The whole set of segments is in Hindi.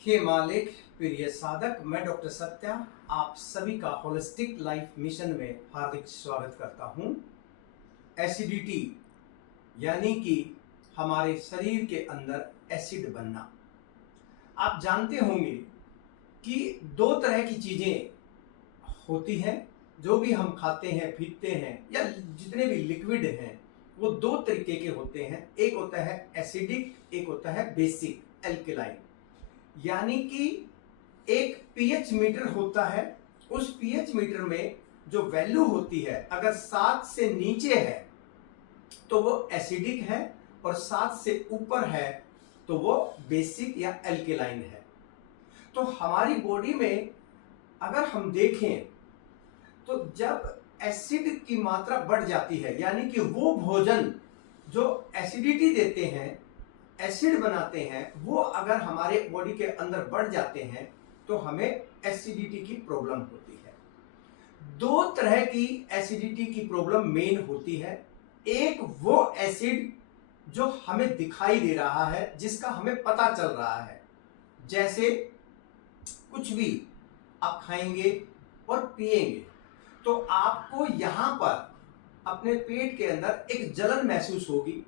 हे मालिक, प्रिय साधक, मैं डॉक्टर सत्या आप सभी का होलिस्टिक लाइफ मिशन में हार्दिक स्वागत करता हूं। एसिडिटी यानी कि हमारे शरीर के अंदर एसिड बनना। आप जानते होंगे कि दो तरह की चीजें होती हैं। जो भी हम खाते हैं पीते हैं या जितने भी लिक्विड हैं वो दो तरीके के होते हैं। एक होता है एसिडिक, एक होता है बेसिक एल्कलाइन। यानी कि एक पीएच मीटर होता है। उस पीएच मीटर में जो वैल्यू होती है अगर 7 से नीचे है तो वो एसिडिक है और 7 से ऊपर है तो वो बेसिक या एल्केलाइन है। तो हमारी बॉडी में अगर हम देखें तो जब एसिड की मात्रा बढ़ जाती है यानी कि वो भोजन जो एसिडिटी देते हैं, एसिड बनाते हैं, वो अगर हमारे बॉडी के अंदर बढ़ जाते हैं तो हमें एसिडिटी की प्रॉब्लम होती है। दो तरह की एसिडिटी की प्रॉब्लम मेन होती है। एक वो एसिड जो हमें दिखाई दे रहा है, जिसका हमें पता चल रहा है, जैसे कुछ भी आप खाएंगे और पिएंगे तो आपको यहां पर अपने पेट के अंदर एक जलन महसूस होगी।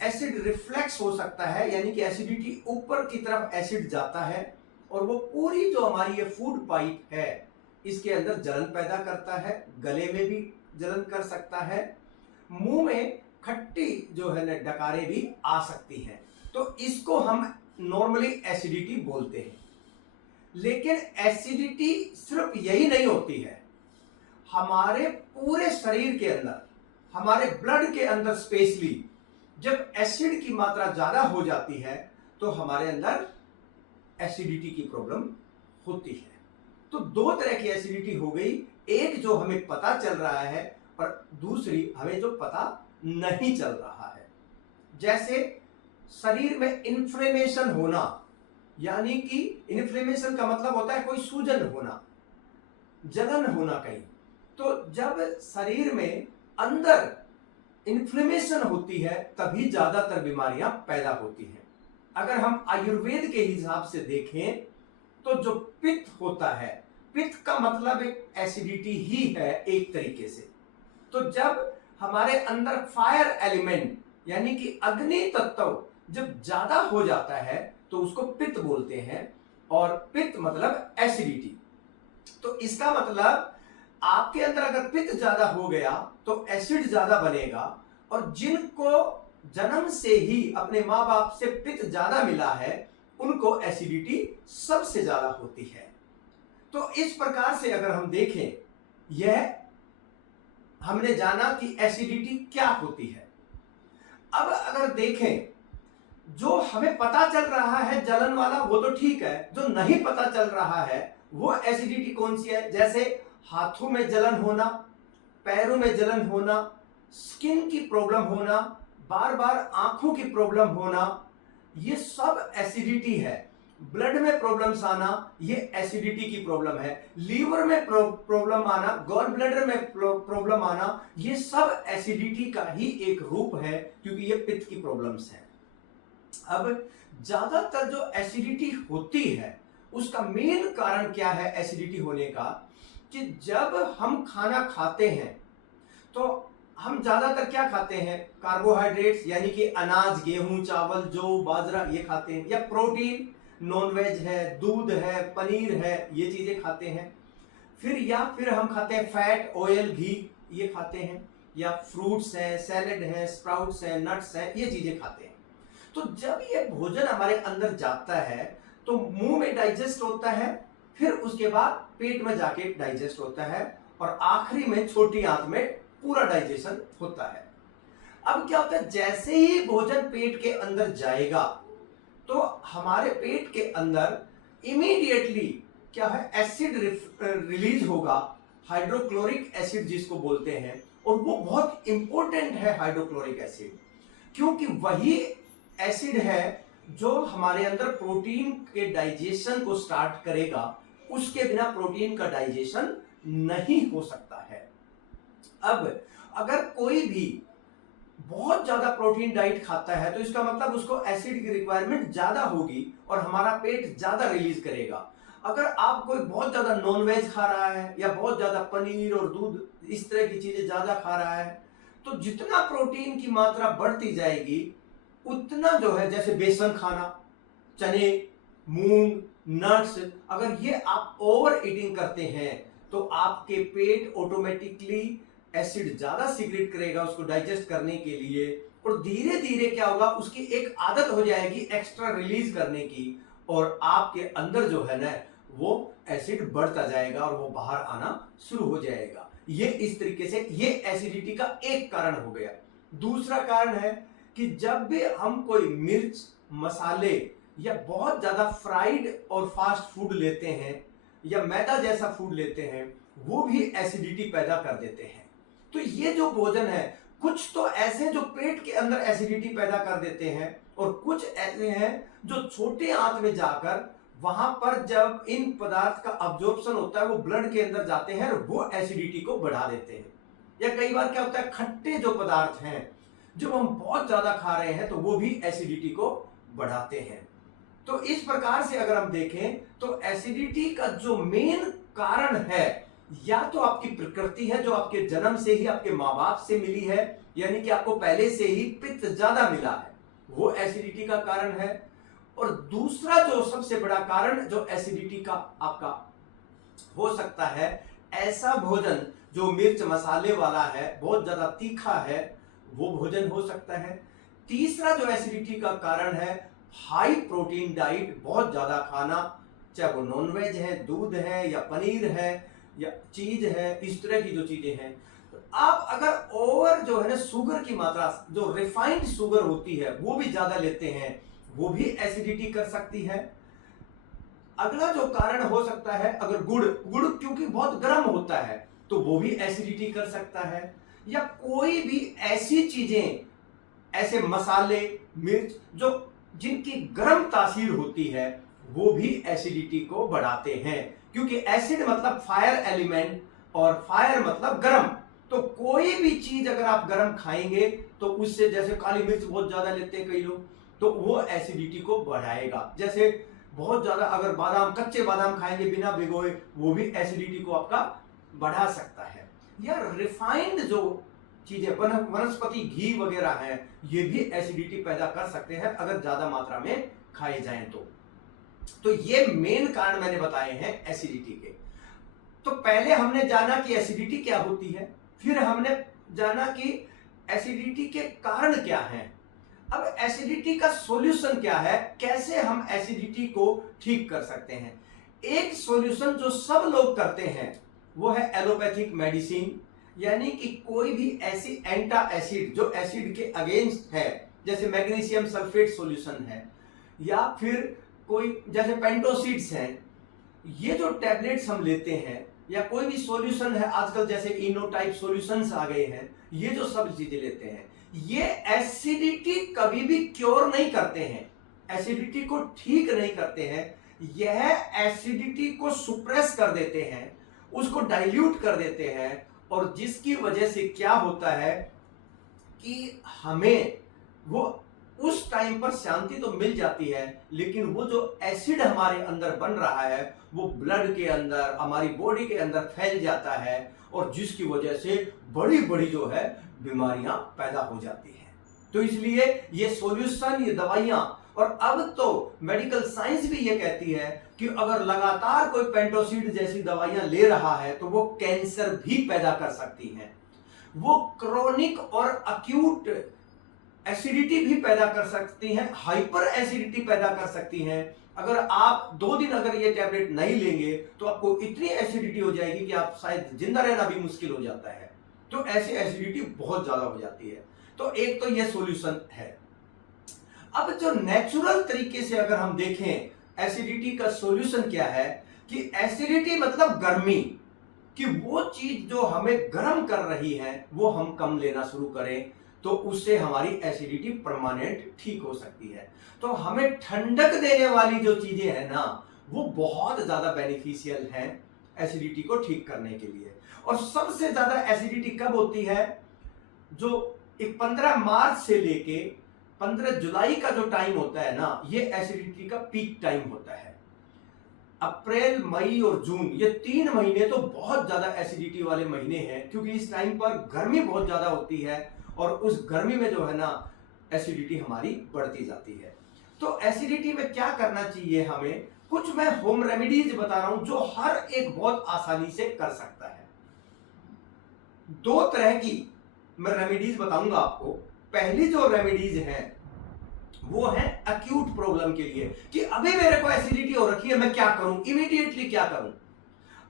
एसिड रिफ्लेक्स हो सकता है यानी कि एसिडिटी ऊपर की तरफ एसिड जाता है और वो पूरी जो हमारी ये फूड पाइप है इसके अंदर जलन पैदा करता है। गले में भी जलन कर सकता है, मुंह में खट्टी जो है ना डकारें भी आ सकती हैं। तो इसको हम नॉर्मली एसिडिटी बोलते हैं। लेकिन एसिडिटी सिर्फ यही नहीं होती है, हमारे पूरे शरीर के अंदर, हमारे ब्लड के अंदर स्पेशली जब एसिड की मात्रा ज्यादा हो जाती है तो हमारे अंदर एसिडिटी की प्रॉब्लम होती है। तो दो तरह की एसिडिटी हो गई, एक जो हमें पता चल रहा है और दूसरी हमें जो पता नहीं चल रहा है। जैसे शरीर में इन्फ्लेमेशन होना, यानी कि इन्फ्लेमेशन का मतलब होता है कोई सूजन होना, जलन होना कहीं। तो जब शरीर में अंदर इन्फ्लेमेशन होती है तभी ज्यादातर बीमारियां पैदा होती हैं। अगर हम आयुर्वेद के हिसाब से देखें तो जो पित्त होता है, पित्त का मतलब एक एसिडिटी ही है एक तरीके से। तो जब हमारे अंदर फायर एलिमेंट यानी कि अग्नि तत्व जब ज्यादा हो जाता है तो उसको पित्त बोलते हैं, और पित्त मतलब एसिडिटी। तो इसका मतलब आपके अंदर अगर पित्त ज्यादा हो गया तो एसिड ज्यादा बनेगा, और जिनको जन्म से ही अपने माँ बाप से पित्त ज्यादा मिला है उनको एसिडिटी सबसे ज्यादा होती है। तो इस प्रकार से अगर हम देखें, यह हमने जाना कि एसिडिटी क्या होती है। अब अगर देखें, जो हमें पता चल रहा है जलन वाला वो तो ठीक है, जो नहीं पता चल रहा है वो एसिडिटी कौन सी है। जैसे हाथों में जलन होना, पैरों में जलन होना, स्किन की प्रॉब्लम होना, बार बार आंखों की प्रॉब्लम होना, ये सब एसिडिटी है। ब्लड में प्रॉब्लम्स आना, ये एसिडिटी की प्रॉब्लम है। लीवर में प्रॉब्लम आना, गॉल ब्लैडर में प्रॉब्लम आना, ये सब एसिडिटी का ही एक रूप है, क्योंकि ये पित्त की प्रॉब्लम्स हैं। अब ज्यादातर जो एसिडिटी होती है उसका मेन कारण क्या है एसिडिटी होने का, कि जब हम खाना खाते हैं तो हम ज्यादातर क्या खाते हैं, कार्बोहाइड्रेट्स यानी कि अनाज, गेहूं, चावल, जौ, बाजरा, ये खाते हैं, या प्रोटीन, नॉनवेज है, दूध है, पनीर है, ये चीजें खाते हैं। फिर हम खाते हैं फैट, ऑयल, घी, ये खाते हैं, या फ्रूट्स हैं, सैलेड है, स्प्राउट्स हैं, नट्स हैं, ये चीजें खाते हैं। तो जब ये भोजन हमारे अंदर जाता है तो मुंह में डाइजेस्ट होता है, फिर उसके बाद पेट में जाके डाइजेस्ट होता है, और आखिरी में छोटी आंत में पूरा डाइजेशन होता है। अब क्या होता है, जैसे ही भोजन पेट के अंदर जाएगा तो हमारे पेट के अंदर इमीडिएटली क्या है, एसिड रिलीज होगा, हाइड्रोक्लोरिक एसिड जिसको बोलते हैं। और वो बहुत इंपॉर्टेंट है हाइड्रोक्लोरिक एसिड, क्योंकि वही एसिड है जो हमारे अंदर प्रोटीन के डाइजेशन को स्टार्ट करेगा। उसके बिना प्रोटीन का डाइजेशन नहीं हो सकता है। अब अगर कोई भी बहुत ज्यादा प्रोटीन डाइट खाता है तो इसका मतलब उसको एसिड की रिक्वायरमेंट ज्यादा होगी और हमारा पेट ज्यादा रिलीज करेगा। अगर आप कोई बहुत ज्यादा नॉनवेज खा रहा है या बहुत ज्यादा पनीर और दूध इस तरह की चीजें ज्यादा खा रहा है तो जितना प्रोटीन की मात्रा बढ़ती जाएगी उतना जो है, जैसे बेसन खाना, चने, मूंग, नट्स, अगर ये आप ओवर ईटिंग करते हैं तो आपके पेट ऑटोमेटिकली एसिड ज्यादा सीक्रेट करेगा उसको डाइजेस्ट करने के लिए, और धीरे धीरे क्या होगा, उसकी एक आदत हो जाएगी एक्स्ट्रा रिलीज करने की, और आपके अंदर जो है ना वो एसिड बढ़ता जाएगा और वो बाहर आना शुरू हो जाएगा। ये इस तरीके से ये एसिडिटी का एक कारण हो गया। दूसरा कारण है कि जब भी हम कोई मिर्च, मसाले या बहुत ज्यादा फ्राइड और फास्ट फूड लेते हैं या मैदा जैसा फूड लेते हैं वो भी एसिडिटी पैदा कर देते हैं। तो ये जो भोजन है कुछ तो ऐसे जो पेट के अंदर एसिडिटी पैदा कर देते हैं और कुछ ऐसे हैं जो छोटे आंत में जाकर वहां पर जब इन पदार्थ का अब्जॉर्प्शन होता है वो ब्लड के अंदर जाते हैं और वो एसिडिटी को बढ़ा देते हैं। या कई बार क्या होता है, खट्टे जो पदार्थ हैं जो हम बहुत ज्यादा खा रहे हैं तो वो भी एसिडिटी को बढ़ाते हैं। तो इस प्रकार से अगर हम देखें तो एसिडिटी का जो मेन कारण है या तो आपकी प्रकृति है जो आपके जन्म से ही आपके माँ बाप से मिली है, यानी कि आपको पहले से ही पित्त ज्यादा मिला है, वो एसिडिटी का कारण है। और दूसरा जो सबसे बड़ा कारण जो एसिडिटी का आपका हो सकता है, ऐसा भोजन जो मिर्च मसाले वाला है, बहुत ज्यादा तीखा है, वो भोजन हो सकता है। तीसरा जो एसिडिटी का कारण है, हाई प्रोटीन डाइट, बहुत ज्यादा खाना, चाहे वो नॉनवेज है, दूध है या पनीर है या चीज है, इस तरह की जो चीजें हैं। आप अगर ओवर जो है ना शुगर की मात्रा, जो रिफाइंड शुगर होती है वो भी ज्यादा लेते हैं, वो भी एसिडिटी कर सकती है। अगला जो कारण हो सकता है, अगर गुड़ क्योंकि बहुत गर्म होता है तो वो भी एसिडिटी कर सकता है। या कोई भी ऐसी चीजें, ऐसे मसाले, मिर्च जो जिनकी गर्म तासीर होती है वो भी एसिडिटी को बढ़ाते हैं, क्योंकि एसिड मतलब फायर एलिमेंट और फायर मतलब गर्म। तो कोई भी चीज अगर आप गर्म खाएंगे तो उससे, जैसे काली मिर्च बहुत ज्यादा लेते हैं कई लोग, तो वो एसिडिटी को बढ़ाएगा। जैसे बहुत ज्यादा अगर बादाम, कच्चे बादाम खाएंगे बिना भिगोए, वो भी एसिडिटी को आपका बढ़ा सकता है। या रिफाइंड जो चीजें, वनस्पति घी वगैरह हैं, ये भी एसिडिटी पैदा कर सकते हैं अगर ज्यादा मात्रा में खाए जाएं तो ये मेन कारण मैंने बताए हैं एसिडिटी के। तो पहले हमने जाना कि एसिडिटी क्या होती है, फिर हमने जाना कि एसिडिटी के कारण क्या हैं। अब एसिडिटी का सॉल्यूशन क्या है, कैसे हम एसिडिटी को ठीक कर सकते हैं। एक सॉल्यूशन जो सब लोग करते हैं वो है एलोपैथिक मेडिसिन, यानी कि कोई भी ऐसी एंटा एसिड जो एसिड के अगेंस्ट है, जैसे मैग्नीशियम सल्फेट सॉल्यूशन है, या फिर कोई जैसे पेंटोसिड्स हैं, ये जो टैबलेट्स हम लेते हैं, या कोई भी सॉल्यूशन है आजकल जैसे इनो टाइप सॉल्यूशंस आ गए हैं, ये जो सब चीजें लेते हैं, ये एसिडिटी कभी भी क्योर नहीं करते हैं, एसिडिटी को ठीक नहीं करते हैं। यह एसिडिटी को सुप्रेस कर देते हैं, उसको डाइल्यूट कर देते हैं, और जिसकी वजह से क्या होता है कि हमें वो उस टाइम पर शांति तो मिल जाती है, लेकिन वो जो एसिड हमारे अंदर बन रहा है वो ब्लड के अंदर, हमारी बॉडी के अंदर फैल जाता है, और जिसकी वजह से बड़ी बड़ी जो है बीमारियां पैदा हो जाती हैं। तो इसलिए ये सॉल्यूशन, ये दवाइयां, और अब तो मेडिकल साइंस भी ये कहती है कि अगर लगातार कोई पेंटोसिड जैसी दवाइयां ले रहा है तो वो कैंसर भी पैदा कर सकती हैं, वो क्रोनिक और अक्यूट एसिडिटी भी पैदा कर सकती हैं, हाइपर एसिडिटी पैदा कर सकती हैं। अगर आप 2 दिन अगर ये टैबलेट नहीं लेंगे तो आपको इतनी एसिडिटी हो जाएगी कि आप शायद जिंदा रहना भी मुश्किल हो जाता है। तो ऐसी एसिडिटी बहुत ज्यादा हो जाती है। तो एक तो ये सॉल्यूशन है। अब जो नेचुरल तरीके से अगर हम देखें एसिडिटी का सॉल्यूशन क्या है, कि एसिडिटी मतलब गर्मी, कि वो चीज जो हमें गर्म कर रही है वो हम कम लेना शुरू करें, तो उससे हमारी एसिडिटी परमानेंट ठीक हो सकती है। तो हमें ठंडक देने वाली जो चीजें हैं ना वो बहुत ज्यादा बेनिफिशियल हैं एसिडिटी को ठीक करने के लिए। और सबसे ज्यादा एसिडिटी कब होती है, जो एक 15 मार्च से लेके 15 जुलाई का जो टाइम होता है ना, ये एसिडिटी का पीक टाइम होता है। अप्रैल, मई और जून, ये 3 महीने तो बहुत ज्यादा एसिडिटी वाले महीने हैं, क्योंकि इस टाइम पर गर्मी बहुत ज्यादा होती है और उस गर्मी में जो है ना एसिडिटी हमारी बढ़ती जाती है। तो एसिडिटी में क्या करना चाहिए हमें, कुछ मैं होम रेमेडीज बता रहा हूं जो हर एक बहुत आसानी से कर सकता है। 2 तरह की मैं रेमेडीज बताऊंगा आपको। पहली जो रेमेडीज है वो है अक्यूट प्रॉब्लम के लिए, कि अभी मेरे को एसिडिटी हो रखी है, मैं क्या करूं, इमीडिएटली क्या करूं।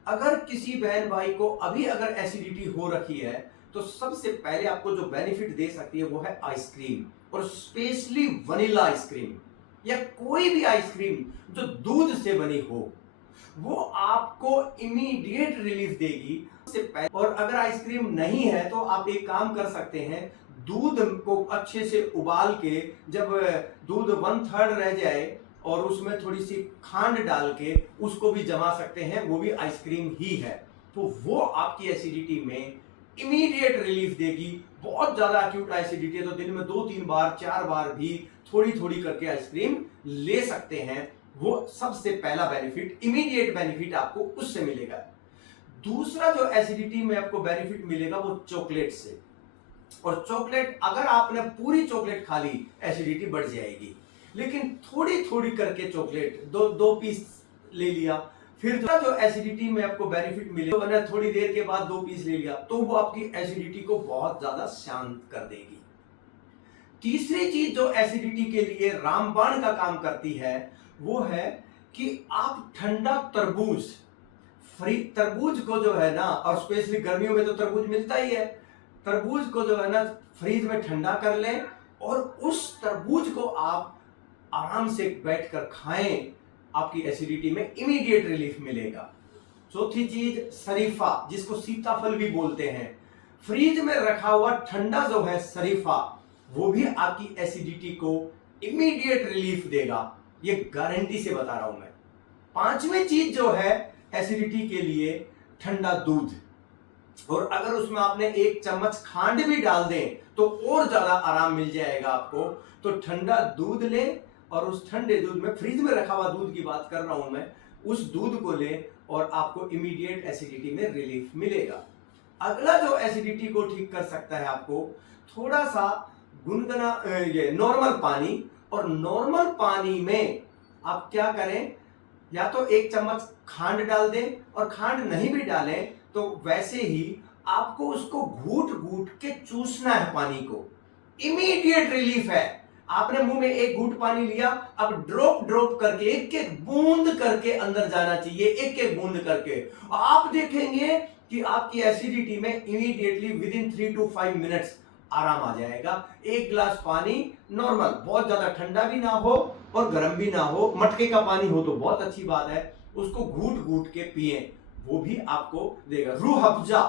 अगर किसी बहन भाई को अभी अगर एसिडिटी हो रखी है तो सबसे पहले आपको जो बेनिफिट दे सकती है वो है आइसक्रीम, और स्पेशली वनीला आइसक्रीम या कोई भी आइसक्रीम जो दूध से बनी हो, वो आपको इमीडिएट रिलीफ देगी सबसे पहले। और अगर आइसक्रीम नहीं है तो आप एक काम कर सकते हैं, दूध को अच्छे से उबाल के, जब दूध 1/3 रह जाए और उसमें थोड़ी सी खांड डाल के उसको भी जमा सकते हैं, वो भी आइसक्रीम ही है। तो वो आपकी एसिडिटी में इमीडिएट रिलीफ देगी। बहुत ज्यादा एक्यूट एसिडिटी है तो दिन में 2-3 बार 4 बार भी थोड़ी थोड़ी करके आइसक्रीम ले सकते हैं। वो सबसे पहला बेनिफिट, इमीडिएट बेनिफिट आपको उससे मिलेगा। दूसरा जो एसिडिटी में आपको बेनिफिट मिलेगा वो चॉकलेट से। और चॉकलेट अगर आपने पूरी चॉकलेट खा ली एसिडिटी बढ़ जाएगी, लेकिन थोड़ी थोड़ी करके चॉकलेट 2 पीस ले लिया, फिर जो एसिडिटी में आपको बेनिफिट मिलेगा, वरना थोड़ी देर के बाद 2 पीस ले लिया, तो वो आपकी एसिडिटी को बहुत ज्यादा शांत कर देगी। तीसरी चीज जो एसिडिटी के लिए रामबाण का काम करती है वो है कि आप ठंडा तरबूज, तरबूज को जो है ना, और स्पेशली गर्मियों में तो तरबूज मिलता ही है, तरबूज को जो है ना फ्रीज में ठंडा कर लें और उस तरबूज को आप आराम से बैठकर खाएं, आपकी एसिडिटी में इमीडिएट रिलीफ मिलेगा। चौथी चीज शरीफा, जिसको सीताफल भी बोलते हैं, फ्रीज में रखा हुआ ठंडा जो है शरीफा, वो भी आपकी एसिडिटी को इमीडिएट रिलीफ देगा, ये गारंटी से बता रहा हूं मैं। 5वीं चीज जो है एसिडिटी के लिए, ठंडा दूध, और अगर उसमें आपने 1 चम्मच खांड भी डाल दें तो और ज्यादा आराम मिल जाएगा आपको। तो ठंडा दूध लें और उस ठंडे दूध में, फ्रिज में रखा हुआ दूध की बात कर रहा हूं मैं, उस दूध को लें और आपको इमीडिएट एसिडिटी में रिलीफ मिलेगा। अगला जो एसिडिटी को ठीक कर सकता है आपको, थोड़ा सा गुनगुना ये नॉर्मल पानी, और नॉर्मल पानी में आप क्या करें, या तो 1 चम्मच खांड डाल दें, और खांड नहीं भी डालें तो वैसे ही आपको उसको घूट घूट के चूसना है पानी को, इमीडिएट रिलीफ है। आपने मुंह में 1 घूंट पानी लिया, अब ड्रॉप ड्रॉप करके, एक एक बूंद करके अंदर जाना चाहिए, एक एक बूंद करके। आप देखेंगे कि आपकी एसिडिटी में इमीडिएटली विदिन 3 to 5 मिनट्स आराम आ जाएगा। 1 गिलास पानी नॉर्मल, बहुत ज्यादा ठंडा भी ना हो और गर्म भी ना हो, मटके का पानी हो तो बहुत अच्छी बात है, उसको घूट घूट के पिए, वो भी आपको देगा। रूह अफ़ज़ा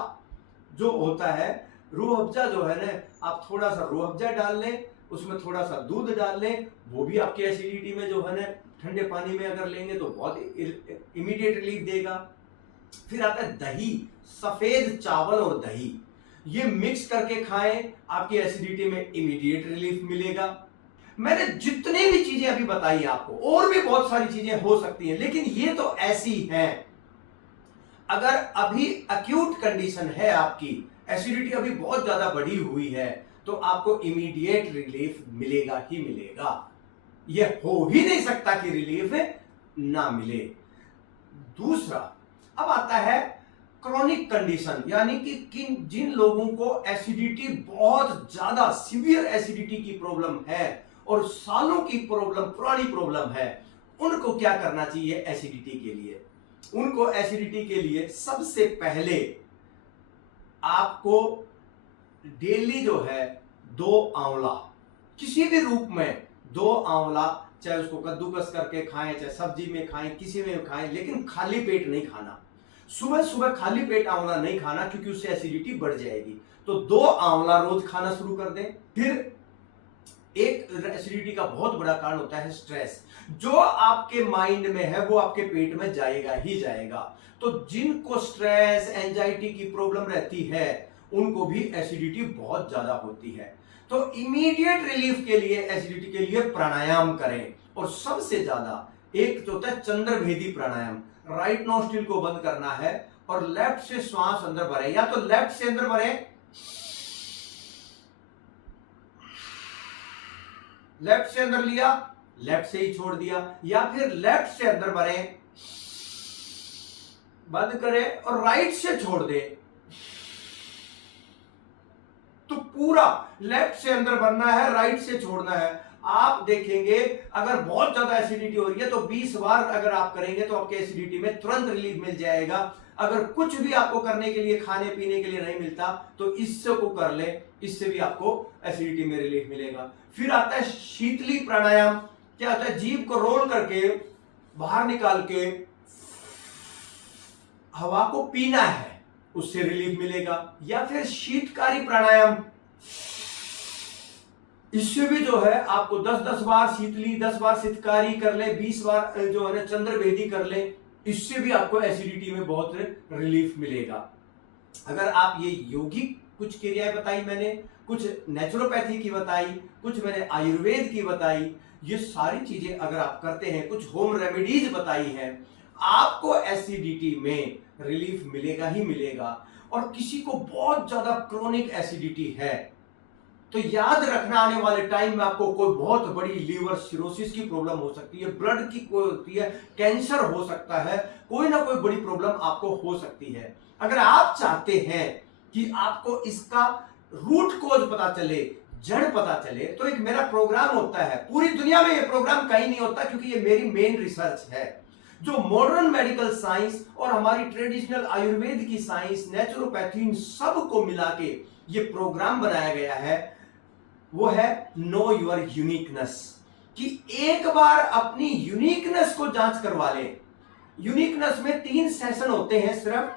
जो होता है, रूह अफ़ज़ा जो है ना, आप थोड़ा सा रूह अफ़ज़ा डाल लें, उसमें थोड़ा सा दूध डाल लें, वो भी आपकी एसिडिटी में जो है ना ठंडे पानी में अगर लेंगे तो बहुत इमीडिएट रिलीफ देगा। फिर आता है दही, सफेद चावल और दही, ये मिक्स करके खाएं, आपकी एसिडिटी में इमीडिएट रिलीफ मिलेगा। मैंने जितनी भी चीजें अभी बताई आपको, और भी बहुत सारी चीजें हो सकती हैं, लेकिन ये तो ऐसी हैं। अगर अभी एक्यूट कंडीशन है, आपकी एसिडिटी अभी बहुत ज्यादा बढ़ी हुई है, तो आपको इमीडिएट रिलीफ मिलेगा ही मिलेगा। यह हो ही नहीं सकता कि रिलीफ ना मिले। दूसरा, अब आता है क्रॉनिक कंडीशन, यानी कि जिन लोगों को एसिडिटी बहुत ज्यादा सीवियर एसिडिटी की प्रॉब्लम है और सालों की प्रॉब्लम, पुरानी प्रॉब्लम है, उनको क्या करना चाहिए एसिडिटी के लिए? उनको एसिडिटी के लिए सबसे पहले आपको डेली जो है 2 आंवला, किसी भी रूप में 2 आंवला, चाहे उसको कद्दूकस करके खाएं, चाहे सब्जी में खाएं, किसी में खाएं, लेकिन खाली पेट नहीं खाना। सुबह सुबह खाली पेट आंवला नहीं खाना, क्योंकि उससे एसिडिटी बढ़ जाएगी। तो 2 आंवला रोज खाना शुरू कर दें। फिर एक एसिडिटी का बहुत बड़ा कारण होता है स्ट्रेस, जो आपके माइंड में है वो आपके पेट में जाएगा ही जाएगा। तो जिनको स्ट्रेस, एंजाइटी की प्रॉब्लम रहती है, उनको भी एसिडिटी बहुत ज्यादा होती है। तो इमीडिएट रिलीफ के लिए, एसिडिटी के लिए प्राणायाम करें। और सबसे ज्यादा एक जो होता है चंद्रभेदी प्राणायाम, राइट नोस्ट्रिल को बंद करना है और लेफ्ट से श्वास अंदर भरें, या तो लेफ्ट से अंदर भरें, लेफ्ट से अंदर लिया, लेफ्ट से ही छोड़ दिया, या फिर लेफ्ट से अंदर भरें, बंद करें और राइट से छोड़ दे। तो पूरा लेफ्ट से अंदर भरना है, राइट से छोड़ना है। आप देखेंगे अगर बहुत ज्यादा एसिडिटी हो रही है तो 20 बार अगर आप करेंगे तो आपके एसिडिटी में तुरंत रिलीफ मिल जाएगा। अगर कुछ भी आपको करने के लिए, खाने पीने के लिए नहीं मिलता तो इससे को कर ले, इससे भी आपको एसिडिटी में रिलीफ मिलेगा। फिर आता है शीतली प्राणायाम। क्या होता है, जीभ को रोल करके बाहर निकाल के हवा को पीना है, उससे रिलीफ मिलेगा। या फिर शीतकारी प्राणायाम, इससे भी जो है आपको 10-10 बार शीतली, 10 बार शीतकारी कर ले, 20 बार जो है ना चंद्रभेदी कर ले, इससे भी आपको एसिडिटी में बहुत रिलीफ मिलेगा। अगर आप ये योगिक कुछ क्रियाएं बताई मैंने, कुछ नेचुरोपैथी की बताई, कुछ मैंने आयुर्वेद की बताई, ये सारी चीजें अगर आप करते हैं, कुछ होम रेमेडीज बताई हैं, आपको एसिडिटी में रिलीफ मिलेगा ही मिलेगा। और किसी को बहुत ज्यादा क्रोनिक एसिडिटी है तो याद रखना, आने वाले टाइम में आपको कोई बहुत बड़ी लीवर सिरोसिस की प्रॉब्लम हो सकती है, ब्लड की कोई होती है, कैंसर हो सकता है, कोई ना कोई बड़ी प्रॉब्लम आपको हो सकती है। अगर आप चाहते हैं कि आपको इसका रूट कॉज पता चले, जड़ पता चले, तो एक मेरा प्रोग्राम होता है। पूरी दुनिया में ये प्रोग्राम कहीं नहीं होता क्योंकि ये मेरी मेन रिसर्च है। जो मॉडर्न मेडिकल साइंस और हमारी ट्रेडिशनल आयुर्वेद की साइंस, नेचुरोपैथी, इन सब को मिला के ये प्रोग्राम बनाया गया है, वो है नो योर यूनिकनेस। कि एक बार अपनी यूनिकनेस को जांच करवा लें। यूनिकनेस में 3 सेशन होते हैं, सिर्फ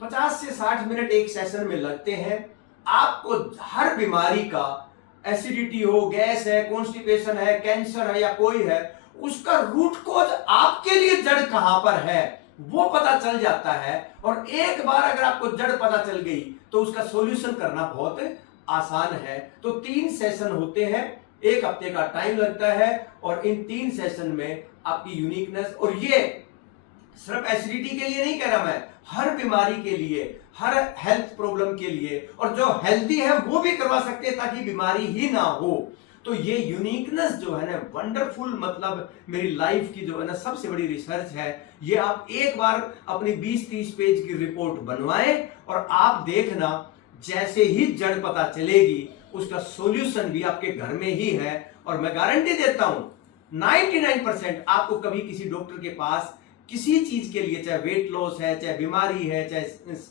50 से 60 मिनट एक सेशन में लगते हैं। आपको हर बीमारी का, एसिडिटी हो, गैस है, कॉन्स्टिपेशन है, कैंसर है या कोई है, उसका रूट कॉज आपके लिए जड़ कहां पर है वो पता चल जाता है। और एक बार अगर आपको जड़ पता चल गई तो उसका सॉल्यूशन करना बहुत आसान है। तो 3 सेशन होते हैं, 1 हफ्ते का टाइम लगता है और इन 3 सेशन में आपकी यूनिकनेस, और ये सिर्फ एसिडिटी के लिए नहीं कह रहा मैं, हर बीमारी के लिए, हर हेल्थ प्रॉब्लम के लिए, और जो हेल्दी है वो भी करवा सकते हैं ताकि बीमारी ही ना हो। तो ये यूनिकनेस जो है ना, वंडरफुल, मतलब मेरी लाइफ की जो है ना सबसे बड़ी रिसर्च है। ये आप एक बार अपनी 20-30 पेज की रिपोर्ट बनवाएं और आप देखना, जैसे ही जड़ पता चलेगी उसका सॉल्यूशन भी आपके घर में ही है। और मैं गारंटी देता हूं 99% आपको कभी किसी डॉक्टर के पास किसी चीज के लिए, चाहे वेट लॉस है, चाहे बीमारी है, चाहे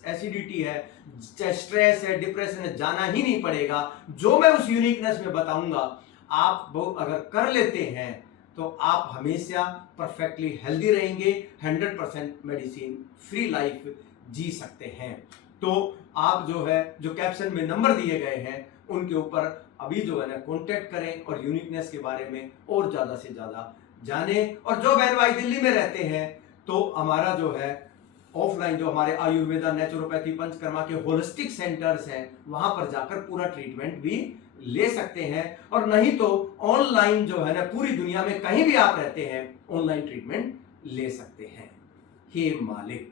एसिडिटी है, चाहे स्ट्रेस है, डिप्रेशन है, जाना ही नहीं पड़ेगा। जो मैं उस यूनिकनेस में बताऊंगा, आप वो अगर कर लेते हैं तो आप हमेशा परफेक्टली हेल्दी रहेंगे, 100% मेडिसिन फ्री लाइफ जी सकते हैं। तो आप जो है, जो कैप्शन में नंबर दिए गए हैं उनके ऊपर अभी जो है ना कांटेक्ट करें और यूनिकनेस के बारे में और ज्यादा से ज्यादा जाने। और जो बहन भाई दिल्ली में रहते हैं तो हमारा जो है ऑफलाइन, जो हमारे आयुर्वेदा, नेचुरोपैथी, पंचकर्मा के होलिस्टिक सेंटर्स हैं, वहां पर जाकर पूरा ट्रीटमेंट भी ले सकते हैं। और नहीं तो ऑनलाइन जो है ना, पूरी दुनिया में कहीं भी आप रहते हैं ऑनलाइन ट्रीटमेंट ले सकते हैं। हे मालिक।